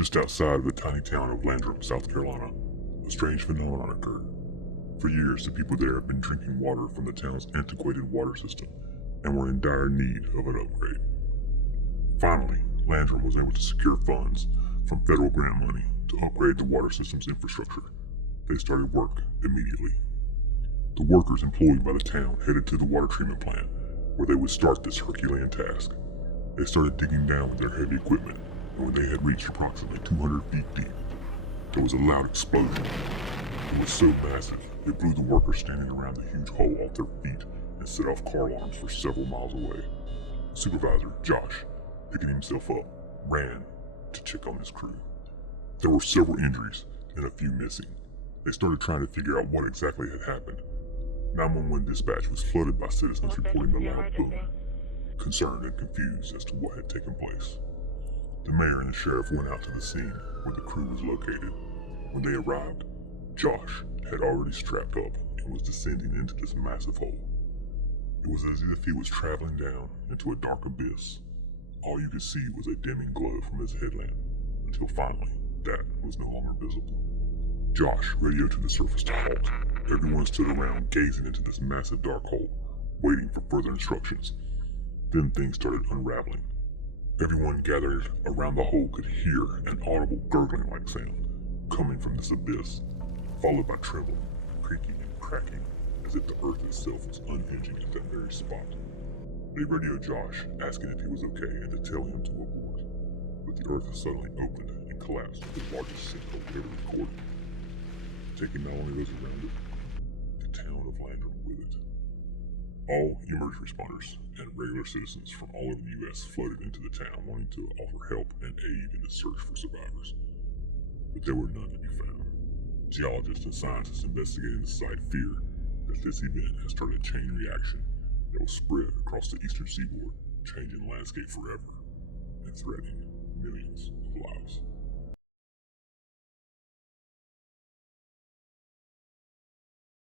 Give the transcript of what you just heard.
Just outside of the tiny town of Landrum, South Carolina, a strange phenomenon occurred. For years, the people there have been drinking water from the town's antiquated water system and were in dire need of an upgrade. Finally, Landrum was able to secure funds from federal grant money to upgrade the water system's infrastructure. They started work immediately. The workers employed by the town headed to the water treatment plant, where they would start this Herculean task. They started digging down with their heavy equipment, and when they had reached approximately 200 feet deep, there was a loud explosion. It was so massive, it blew the workers standing around the huge hole off their feet and set off car alarms for several miles away. Supervisor, Josh, picking himself up, ran to check on his crew. There were several injuries and a few missing. They started trying to figure out what exactly had happened. 911 dispatch was flooded by citizens reporting the loud boom, concerned and confused as to what had taken place. The mayor and the sheriff went out to the scene where the crew was located. When they arrived, Josh had already strapped up and was descending into this massive hole. It was as if he was traveling down into a dark abyss. All you could see was a dimming glow from his headlamp, until finally, that was no longer visible. Josh radioed to the surface to halt. Everyone stood around gazing into this massive dark hole, waiting for further instructions. Then things started unraveling. Everyone gathered around the hole could hear an audible gurgling-like sound coming from this abyss, followed by trembling, creaking, and cracking, as if the earth itself was unhinging at that very spot. They radioed Josh, asking if he was okay and to tell him to abort. But the earth suddenly opened and collapsed with the largest sinkhole ever recorded, taking not only those around it, the town of Landrum with it. All emergency responders and regular citizens from all over the U.S. flooded into the town wanting to offer help and aid in the search for survivors. But there were none to be found. Geologists and scientists investigating the site fear that this event has started a chain reaction that will spread across the eastern seaboard, changing the landscape forever and threatening millions of lives.